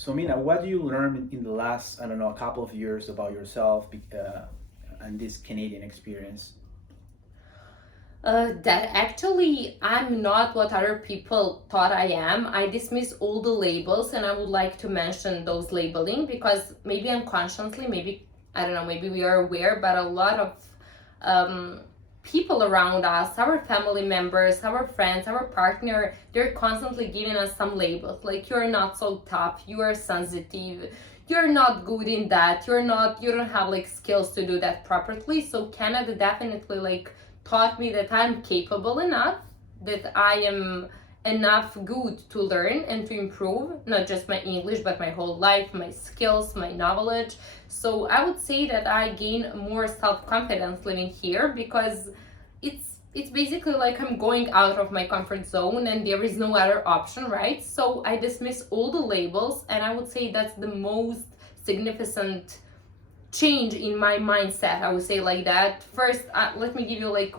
So, Mina, what do you learn in the last, I don't know, a couple of years about yourself and this Canadian experience? That actually I'm not what other people thought I am. I dismiss all the labels, and I would like to mention those labeling because maybe unconsciously, maybe I don't know, maybe we are aware, but a lot of um, people around us, our family members, our friends, our partner, they're constantly giving us some labels like you're not so tough, you are sensitive, you're not good in that, you don't have like skills to do that properly. So Canada definitely like taught me that I'm capable enough, that I am enough good to learn and to improve not just my English but my whole life, my skills, my knowledge. So I would say that I gain more self-confidence living here because it's basically like I'm going out of my comfort zone and there is no other option, right? So I dismiss all the labels, and I would say that's the most significant change in my mindset, I would say like that. First, let me give you like,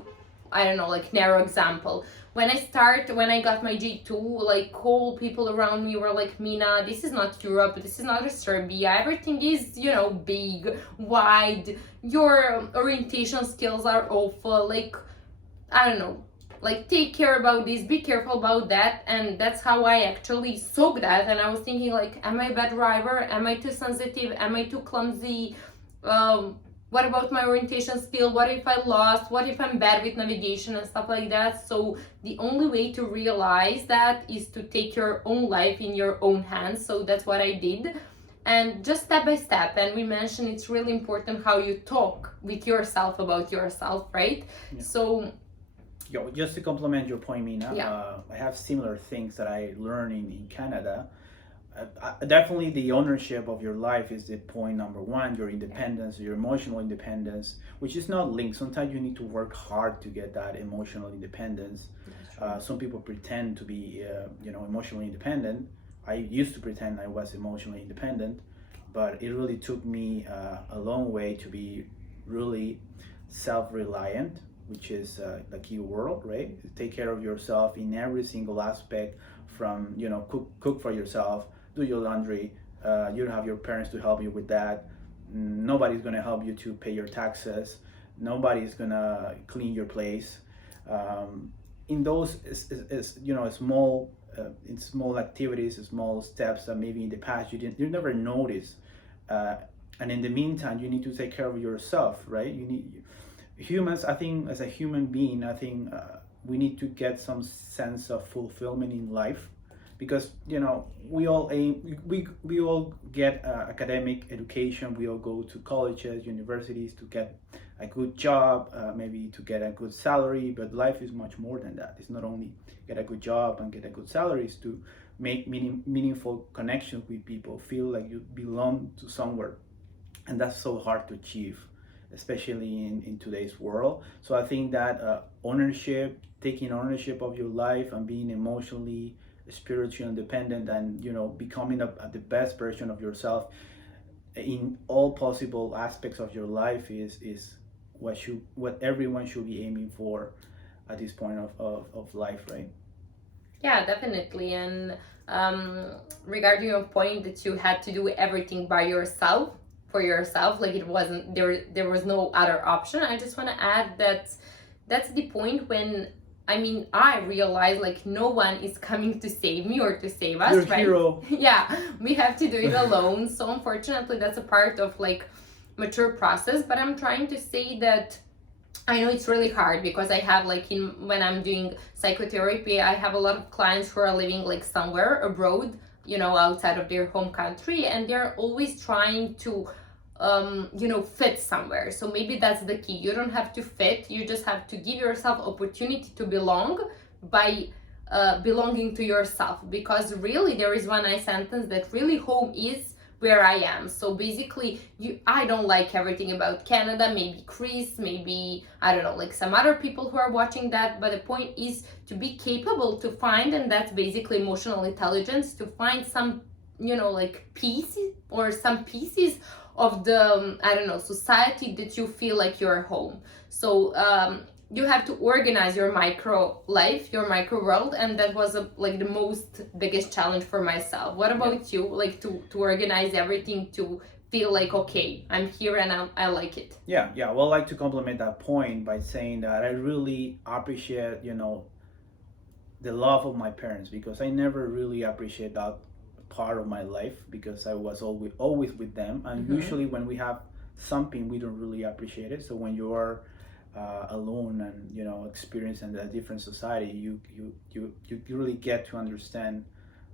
I don't know, like narrow example. When I got my G2, like all people around me were like, Mina, this is not Europe, this is not Serbia, everything is, big, wide, your orientation skills are awful, like, I don't know, like take care about this, be careful about that. And that's how I actually saw that. And I was thinking like, am I a bad driver? Am I too sensitive? Am I too clumsy? What about my orientation skill? What if I lost? What if I'm bad with navigation and stuff like that? So the only way to realize that is to take your own life in your own hands. So that's what I did. And just step by step, and we mentioned it's really important how you talk with yourself about yourself, right? Yeah. So Yo, just to complement your point, Mina, yeah. I have similar things that I learned in Canada. Definitely, the ownership of your life is the point number one. Your independence, your emotional independence, which is not linked. Sometimes you need to work hard to get that emotional independence. Some people pretend to be, emotionally independent. I used to pretend I was emotionally independent, but it really took me a long way to be really self-reliant, which is the key word, right? Take care of yourself in every single aspect, from cook for yourself, do your laundry. You don't have your parents to help you with that. Nobody's gonna help you to pay your taxes. Nobody's gonna clean your place. In those small in small activities, small steps that maybe in the past you never noticed. And in the meantime, you need to take care of yourself, right? You need humans. I think as a human being, I think we need to get some sense of fulfillment in life, because we all aim, we all get academic education, we all go to colleges, universities to get a good job, maybe to get a good salary, but life is much more than that. It's not only get a good job and get a good salary, it's to make meaningful connections with people, feel like you belong to somewhere, and that's so hard to achieve, especially in today's world. So I think that ownership, taking ownership of your life and being emotionally, spiritually independent, and becoming the best version of yourself in all possible aspects of your life is what everyone should be aiming for at this point of life, right? Yeah, definitely. And regarding your point that you had to do everything by yourself, for yourself, like it wasn't there was no other option. I just want to add that that's the point when I realized like no one is coming to save me or to save us, You're a right? hero. Yeah, we have to do it alone. So unfortunately, that's a part of like mature process. But I'm trying to say that I know it's really hard because I have like when I'm doing psychotherapy, I have a lot of clients who are living like somewhere abroad, outside of their home country, and they're always trying to fit somewhere. So maybe that's the key. You don't have to fit, you just have to give yourself opportunity to belong by belonging to yourself, because really there is one nice sentence that really home is where I am. So basically, I don't like everything about Canada, maybe Chris, maybe I don't know, like some other people who are watching that, but the point is to be capable to find, and that's basically emotional intelligence, to find some like pieces or some pieces of the I don't know, society that you feel like you're home. So you have to organize your micro life, your micro world, and that was like the most biggest challenge for myself. What about you? Like to organize everything to feel like, okay, I'm here and I like it. Yeah. Well, I like to complement that point by saying that I really appreciate, the love of my parents, because I never really appreciate that part of my life because I was always with them, and usually when we have something we don't really appreciate it. So when you are alone and experiencing a different society, you really get to understand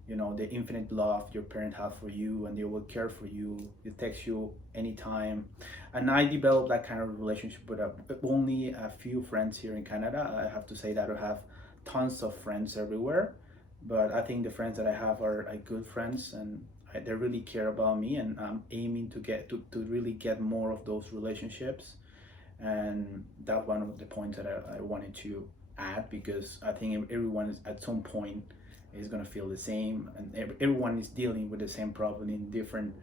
the infinite love your parents have for you, and they will care for you. They text you anytime, and I developed that kind of relationship with only a few friends here in Canada. I have to say that I have tons of friends everywhere, but I think the friends that I have are good friends, and they really care about me, and I'm aiming to get to really get more of those relationships. And that's one of the points that I wanted to add, because I think everyone is at some point is going to feel the same, and everyone is dealing with the same problem in different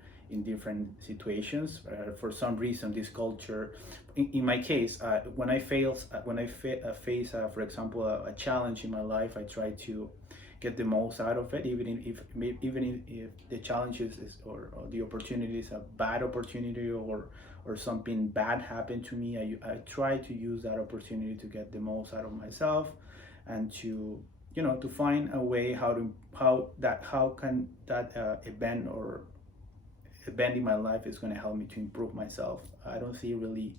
situations. For some reason, this culture, in my case, when I face, for example, a challenge in my life, I try to get the most out of it, even if the challenges or the opportunity is a bad opportunity, or something bad happened to me. I try to use that opportunity to get the most out of myself, and to to find a way how can that event in my life is going to help me to improve myself. I don't see really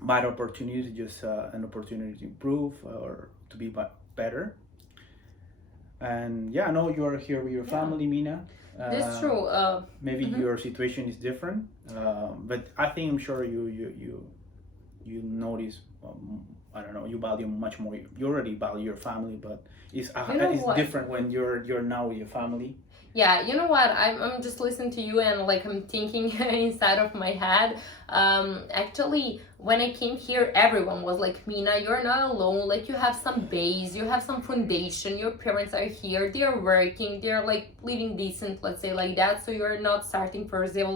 bad opportunities, just an opportunity to improve or to be better. And I know you're here with your family, Mina. That's true. Maybe your situation is different, but I'm sure you notice. I don't know. You value much more. You already value your family, but it's different when you're now with your family. Yeah, you know what? I'm just listening to you, and like I'm thinking inside of my head. Actually, when I came here, everyone was like, Mina, you're not alone. Like, you have some base, you have some foundation. Your parents are here, they're working, they're like living decent, let's say like that. So you're not starting for zero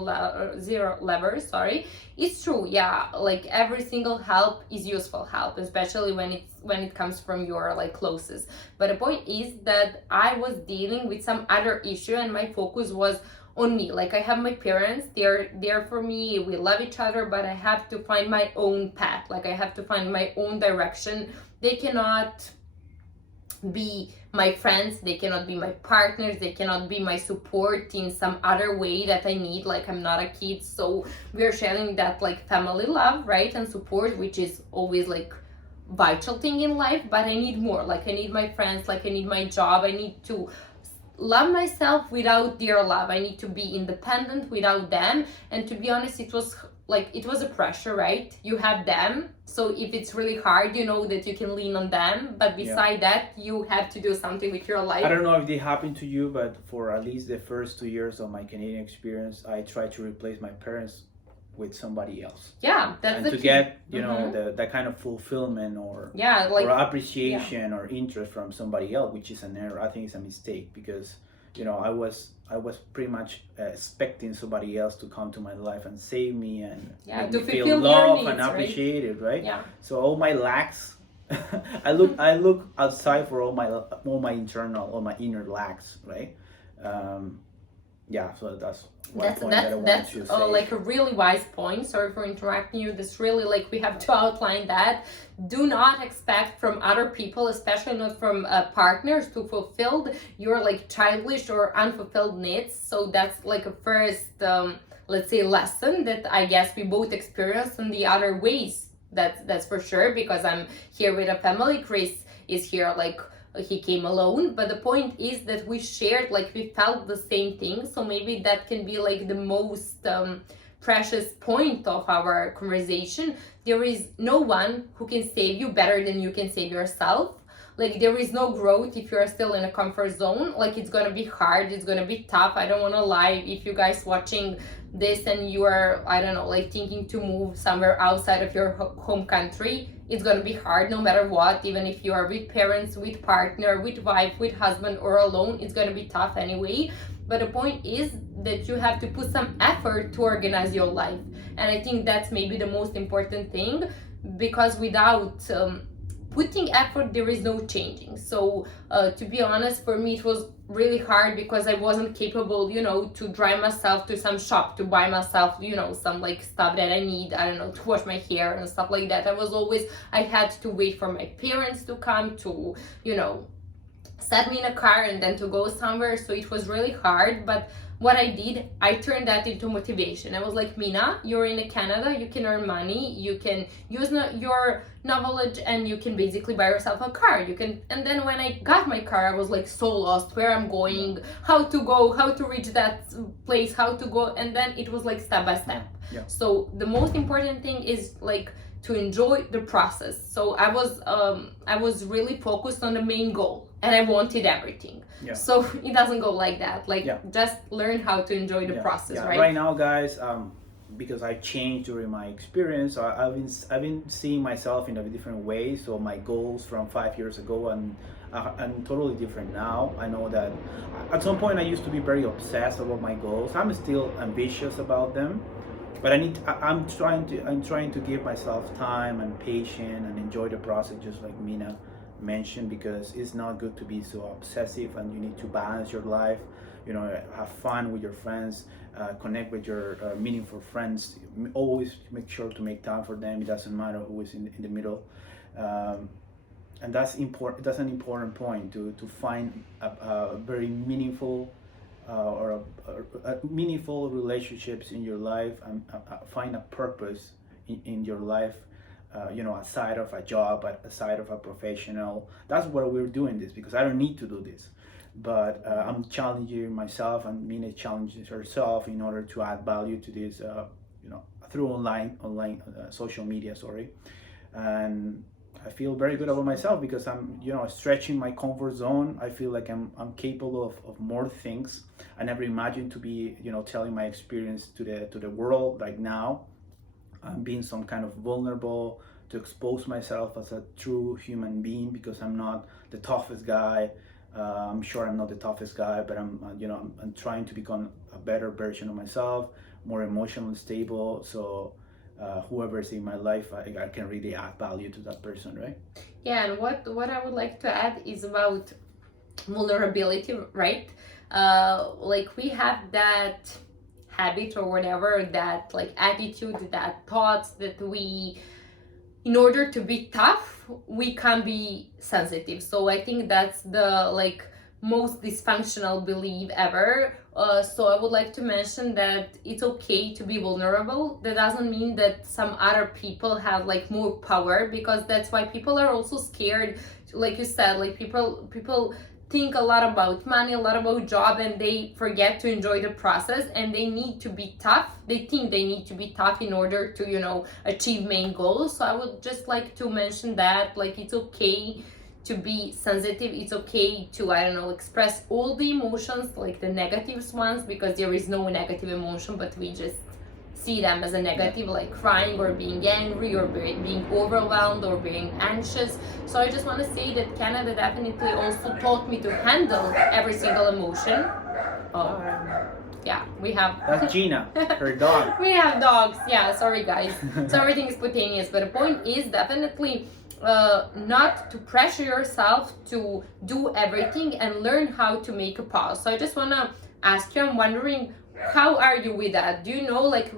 level. Sorry, it's true. Yeah, like every single help is useful help, especially when it comes from your like closest. But the point is that I was dealing with some other issue, and my focus was on me. Like, I have my parents, they're there for me, we love each other, but I have to find my own path. Like, I have to find my own direction. They cannot be my friends, they cannot be my partners, they cannot be my support in some other way that I need. Like, I'm not a kid, so we're sharing that like family love, right, and support, which is always like vital thing in life. But I need more. Like, I need my friends, like I need my job, I need to love myself without their love, I need to be independent without them. And to be honest, it was a pressure, right? You have them, so if it's really hard, you know that you can lean on them, but beside that, you have to do something with your life. I don't know if they happened to you, but for at least the first 2 years of my Canadian experience, I tried to replace my parents with somebody else. Yeah, that's and the to key. Get that kind of fulfillment or appreciation or interest from somebody else, which is an error. I think it's a mistake, because I was pretty much expecting somebody else to come to my life and save me and make me feel loved and appreciated, right? Yeah. So all my lacks, I look outside for all my internal or my inner lacks, right? So that's one point that I wanted to say. Like a really wise point. Sorry for interrupting you. That's really like, we have to outline that. Do not expect from other people, especially not from partners, to fulfill your like childish or unfulfilled needs. So that's like a first, let's say, lesson that I guess we both experienced in the other ways. That's for sure, because I'm here with a family. Chris is here like, he came alone, but the point is that we shared, like we felt the same thing. So maybe that can be like the most precious point of our conversation. There is no one who can save you better than you can save yourself. Like, there is no growth if you're still in a comfort zone. Like, it's gonna be hard, it's gonna be tough. I don't want to lie, if you guys watching this and you are, I don't know, like thinking to move somewhere outside of your home country, it's gonna be hard no matter what. Even if you are with parents, with partner, with wife, with husband, or alone, it's gonna be tough anyway. But the point is that you have to put some effort to organize your life. And I think that's maybe the most important thing. because without putting effort there is no changing. So to be honest, for me it was really hard because I wasn't capable, to drive myself to some shop to buy myself, some like stuff that I need, I don't know, to wash my hair and stuff like that. I had to wait for my parents to come to, set me in a car and then to go somewhere. So it was really hard. But what I did, I turned that into motivation. I was like, Mina, you're in Canada, you can earn money, you can use your knowledge, and you can basically buy yourself a car. And then when I got my car, I was like so lost, where I'm going, how to go, how to reach that place, how to go. And then it was like step by step. Yeah. So the most important thing is like to enjoy the process. So I was really focused on the main goal, and I wanted everything. Yeah. So it doesn't go like that. Like, Yeah. just learn how to enjoy the process, Yeah. right? Right now, guys, because I changed during my experience, I've been seeing myself in a different way. So my goals from 5 years ago and I'm totally different now. I know that at some point I used to be very obsessed about my goals. I'm still ambitious about them, but I'm trying to give myself time and patience and enjoy the process, just like Mina mentioned, because it's not good to be so obsessive, and you need to balance your life, have fun with your friends, connect with your meaningful friends. Always make sure to make time for them. It doesn't matter who is in the middle. And that's important. That's an important point, to find a very meaningful or meaningful relationships in your life, and find a purpose in your life, aside of a job, aside of a professional. That's what we're doing this, because I don't need to do this, but I'm challenging myself, and Mina challenges herself in order to add value to this, through online social media, and I feel very good about myself because I'm, stretching my comfort zone. I feel like I'm capable of more things. I never imagined to be, telling my experience to the world. Like now, I'm being some kind of vulnerable to expose myself as a true human being, because I'm not the toughest guy. I'm sure I'm not the toughest guy, but I'm trying to become a better version of myself, more emotionally stable. So whoever's in my life, I can really add value to that person, right? Yeah, and what I would like to add is about vulnerability, right? Like, we have that habit or whatever, that like attitude, that thoughts that we, in order to be tough, we can be sensitive. So I think that's the like most dysfunctional belief ever. So I would like to mention that it's okay to be vulnerable. That doesn't mean that some other people have like more power, because that's why people are also scared. Like you said, like people think a lot about money, a lot about job, and they forget to enjoy the process, and they need to be tough. They think they need to be tough in order to, achieve main goals. So I would just like to mention that, like, it's okay to be sensitive. It's okay to, I don't know, express all the emotions, like the negative ones, because there is no negative emotion, but we just see them as a negative, like crying or being angry or being overwhelmed or being anxious. So I just want to say that Canada definitely also taught me to handle every single emotion. Yeah, we have That's Gina, her dog. we have dogs. Yeah, sorry guys. So everything is spontaneous, but the point is definitely not to pressure yourself to do everything, and learn how to make a pause. So I just want to ask you, I'm wondering, how are you with that? Do you know, like,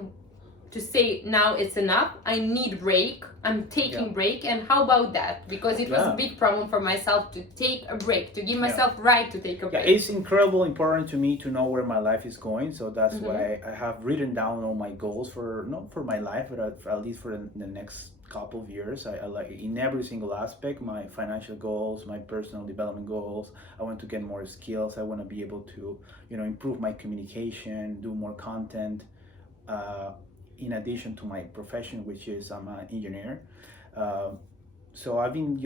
to say now it's enough, I need break, I'm taking break? And how about that? Because it was a big problem for myself to take a break, to give myself right to take a break. It's incredibly important to me to know where my life is going. So that's why I have written down all my goals for, not for my life, but at least for the next couple of years. I like in every single aspect, my financial goals, my personal development goals. I want to get more skills. I want to be able to, improve my communication, do more content, in addition to my profession, which is I'm an engineer. So I've been,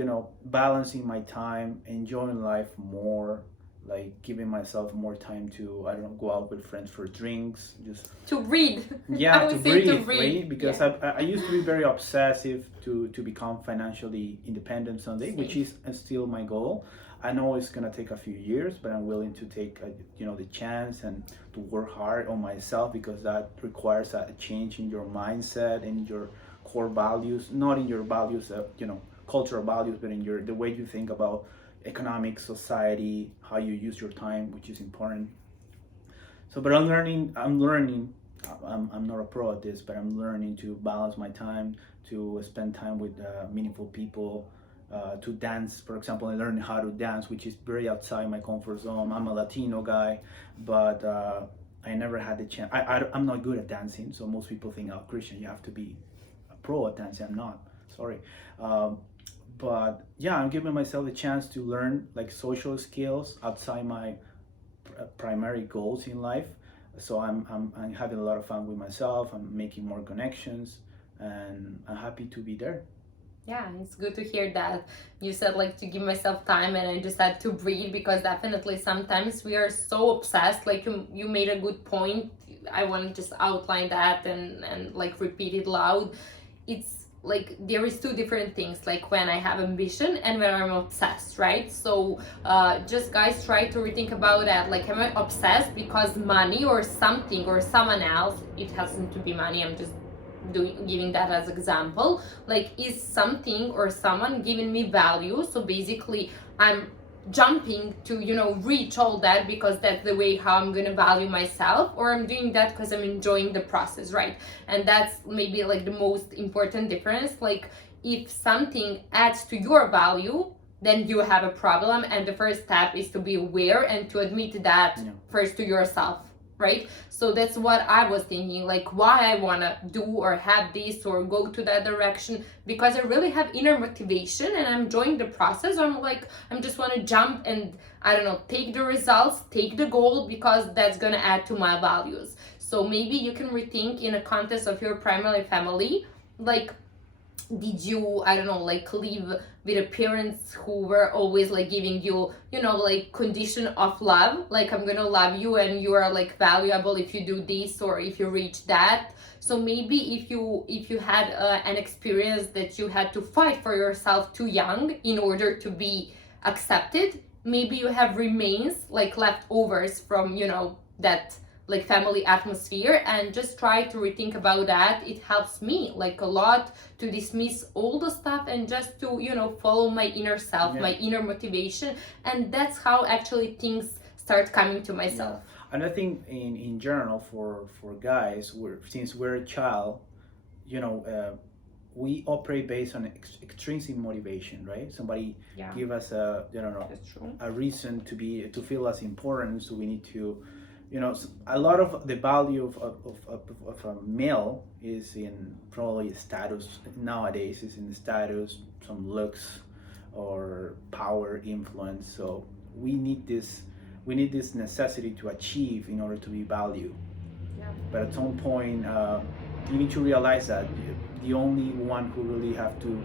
balancing my time, enjoying life more, like giving myself more time to, I don't know, go out with friends for drinks, just to read. Yeah, to breathe, right? Because I used to be very obsessive to become financially independent someday, which is still my goal. I know it's gonna take a few years, but I'm willing to take the chance and to work hard on myself, because that requires a change in your mindset and your core values, not in your values, cultural values, but in the way you think about economic, society, how you use your time, which is important. So, but I'm learning. I'm not a pro at this, but I'm learning to balance my time, to spend time with meaningful people, to dance. For example, I learned how to dance, which is very outside my comfort zone. I'm a Latino guy, but I never had the chance. I'm not good at dancing, so most people think, oh, Christian, you have to be a pro at dancing. I'm not. Sorry. But yeah, I'm giving myself a chance to learn like social skills outside my primary goals in life. So I'm having a lot of fun with myself. I'm making more connections, and I'm happy to be there. Yeah, it's good to hear that you said like to give myself time, and I just had to breathe, because definitely sometimes we are so obsessed. Like you made a good point. I want to just outline that and like repeat it loud. It's like there is two different things, like when I have ambition and when I'm obsessed, right? So just guys, try to rethink about that. Like, am I obsessed because money or something or someone else, it hasn't to be money, I'm just giving that as example, like is something or someone giving me value, so basically I'm jumping to reach all that because that's the way how I'm gonna value myself, or I'm doing that because I'm enjoying the process, right? And that's maybe like the most important difference. Like if something adds to your value, then you have a problem, and the first step is to be aware and to admit that first to yourself, right? So that's what I was thinking, like why I want to do or have this or go to that direction, because I really have inner motivation and I'm enjoying the process. I'm just want to jump and I don't know, take the results, take the goal, because that's going to add to my values. So maybe you can rethink in a context of your primary family, like did you, I don't know, like live with parents who were always like giving you, like condition of love, like I'm gonna love you and you are like valuable if you do this or if you reach that. So maybe if you had an experience that you had to fight for yourself too young in order to be accepted, maybe you have remains like leftovers from that like family atmosphere, and just try to rethink about that. It helps me like a lot to dismiss all the stuff and just to follow my inner self, my inner motivation, and that's how actually things start coming to myself. And I think in general for guys, since we're a child, we operate based on extrinsic motivation, right? Somebody give us a reason to feel us important, so we need to a lot of the value of a male is in probably status nowadays, is in the status, some looks or power, influence. So we need this necessity to achieve in order to be valued. But at some point you need to realize that the only one who really have to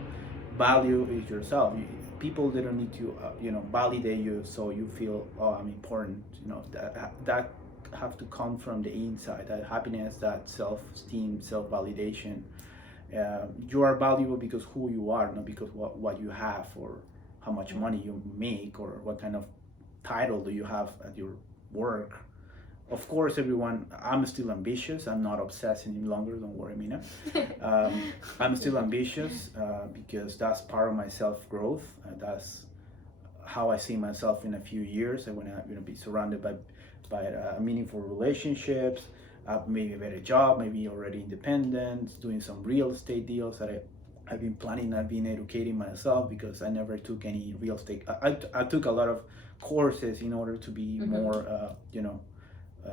value is yourself. People, they don't need to validate you so you feel, oh, I'm important. That have to come from the inside, that happiness, that self-esteem, self-validation. You are valuable because who you are, not because what you have or how much money you make or what kind of title do you have at your work. Of course, I'm still ambitious. I'm not obsessed any longer, don't worry, Mina. I'm still ambitious because that's part of my self-growth. That's how I see myself in a few years. I want to be surrounded by meaningful relationships, maybe a better job, maybe already independent, doing some real estate deals that I've been planning. I've been educating myself because I never took any real estate. I took a lot of courses in order to be more,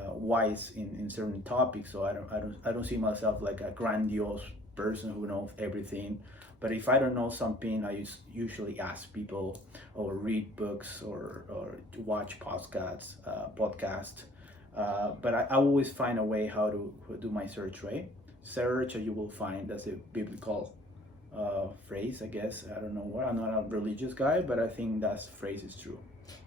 wise in certain topics. So I don't see myself like a grandiose person who knows everything. But if I don't know something, I usually ask people or read books or watch podcasts. But I always find a way how to do my search, right? Search, you will find, that's a biblical phrase, I guess. I don't know what. I'm not a religious guy, but I think that phrase is true.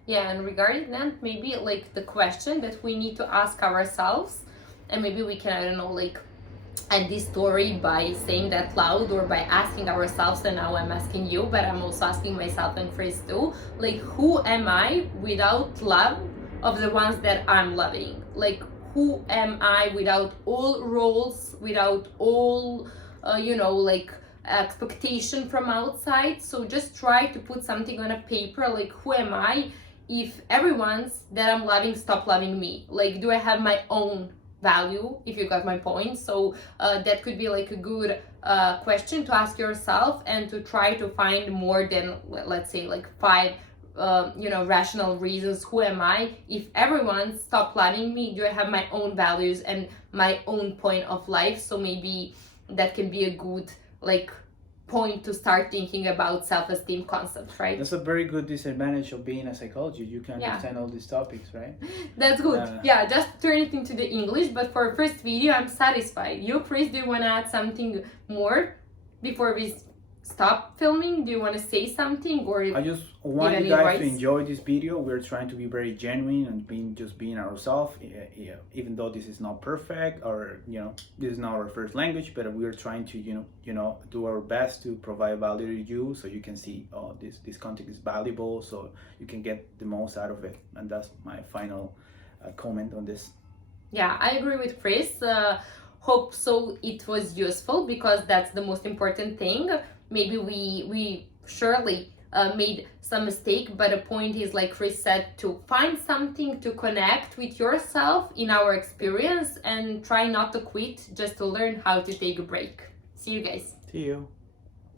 Yeah, and regarding that, maybe like the question that we need to ask ourselves, and maybe we can, I don't know, like end this story by saying that loud or by asking ourselves, and now I'm asking you, but I'm also asking myself and Chris too, like who am I without love of the ones that I'm loving? Like who am I without all roles, without all like expectation from outside. So just try to put something on a paper, like who am I if everyone's that I'm loving stop loving me? Like, do I have my own value, if you got my point? So that could be like a good question to ask yourself, and to try to find more than, let's say, like 5 rational reasons. Who am I if everyone stopped loving me? Do I have my own values and my own point of life? So maybe that can be a good like point to start thinking about self-esteem concepts, right? That's a very good disadvantage of being a psychologist. You can Yeah. understand all these topics, right? That's good. Yeah, just turn it into the English. But for first video, I'm satisfied. You, Chris, do you want to add something more before we stop filming? Do you want to say something, or I just want any you guys to advice? enjoy this video. We're trying to be very genuine and being ourselves, even though this is not perfect, or this is not our first language, but we're trying to do our best to provide value to you, so you can see, oh, this content is valuable, so you can get the most out of it. And that's my final comment on this. Yeah, I agree with Chris. Hope so it was useful, because that's the most important thing. Maybe we surely made some mistake, but the point is, like Chris said, to find something to connect with yourself in our experience, and try not to quit, just to learn how to take a break. See you guys. See you.